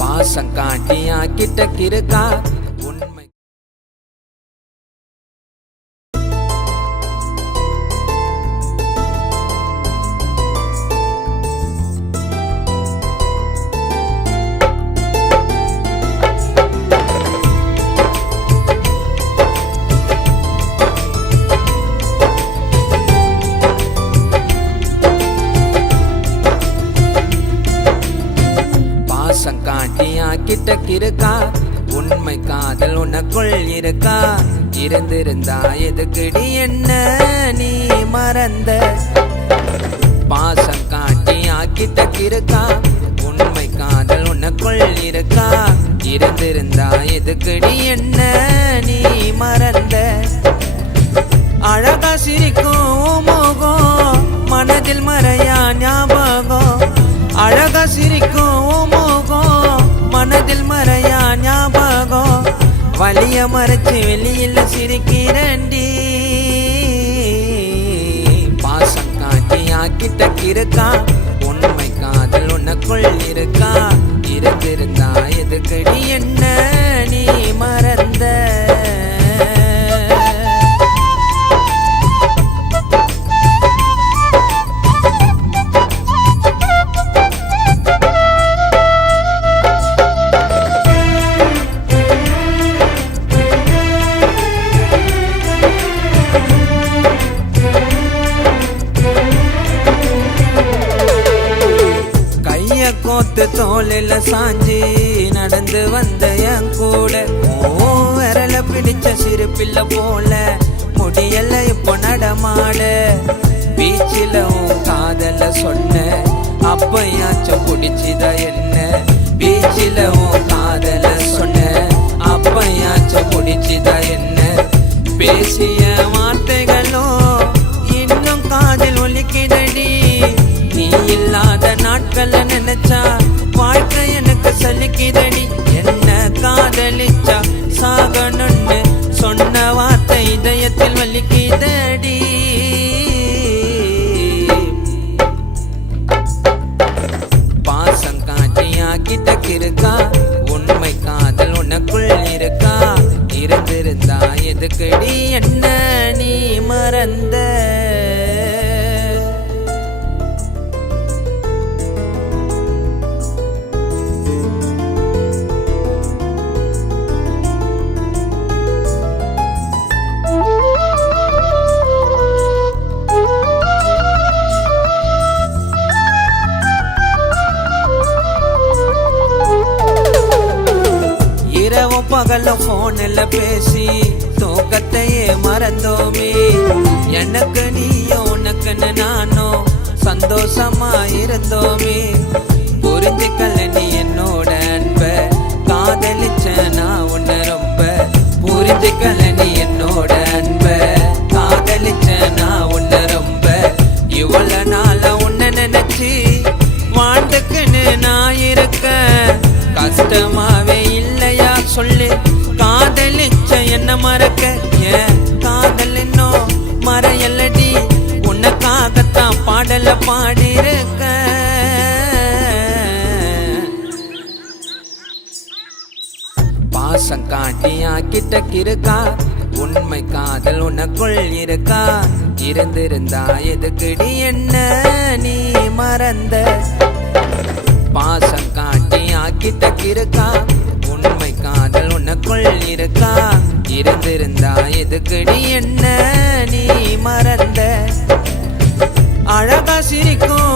பாசம் காட்டியா கிட்ட இருக்கா உண்மை காட்டியா கிட்ட இருக்கா உண்மை காதல் உனக்குள் இருக்கா இருந்திருந்தா எதுக்குடி என்ன நீ மறந்த பாசம் காட்டியா கிட்ட இருக்கா உண்மை காதல் உனக்குள் இருக்கா இருந்திருந்தா எதுக்குடி என்ன நீ மறந்த அழகா சிரிக்கும் முகம் மனதில் மறையா ஞாபகம் அழகா சிரிக்கும் முகம் மனதில் மறையா ஞாபகம் வலிய மறைச்சு வெளியில சிரிக்கிறண்டி பாசம் காட்டியா கிட்ட இருக்கா உண்மை காதல் உனக்குள் இருக்கா இருந்திருந்தா எதுக்கடி என்ன நீ மறந்த கோத்து தோளில சாஞ்சி நடந்து வந்த என் கூட விரல பிடிச்ச சிறு பிள்ளை போல முடியல இப்போ நடமாட பீச்சில காதல சொன்ன அப்பயாச்சும் பிடிச்சிதா என்ன பீச்சில காதல சொன்ன அப்பயாச்சும் பிடிச்சிதா என்ன பேசிய வார்த்தைகளும் இன்னும் காதில் ஒலிக்குதடி நீ இல்லாத நாட்களை நினைச்சா வாழ்க்கை எனக்கு சலிக்குதடி என்ன காதலிச்சா சாகணும்னு சொன்ன வார்த்தை இதயத்தில் வலிக்குதடி பாசம் காட்டியா கிட்ட இருக்கா உண்மை காதல் உனக்குள் இருக்கா இருந்திருந்தா எதுக்கடி என்ன நீ மறந்த பகல போன்ல பேசி தூக்கத்தையே மறந்தோமே எனக்கு நீயோ உனக்குன்னு நானோ சந்தோஷமா இருந்தோமே புரிஞ்சுக்கல நீ என்னோட அன்ப காதலிச்ச நான் உன்ன ரொம்ப புரிஞ்சுக்கல நீ என்னோட அன்ப காதலிச்ச நான் உன்ன ரொம்ப இவ்வளவு நாள உன்ன நினைச்சு வாழ்ந்துக்குன்னு நான் இருக்க கஷ்டமாவே இல்லையா சொல்லு காதலிச்ச என்ன மறக்க ஏன் காதல் இன்னும் மறையல்லடி உனக்காகத்தான் பாடல பாடிருக்க பாசம் காட்டியா கிட்ட இருக்கா உண்மை காதல் உனக்குள் இருக்கா இருந்திருந்தா எதுக்கடி என்ன நீ மறந்த பாசம் காட்டியா கிட்ட இருக்கா உண்மை காதல் உனக்குள் இருக்கா இருந்திருந்தா எதுக்கடி என்ன நீ மறந்த அழகா சிரிக்கும்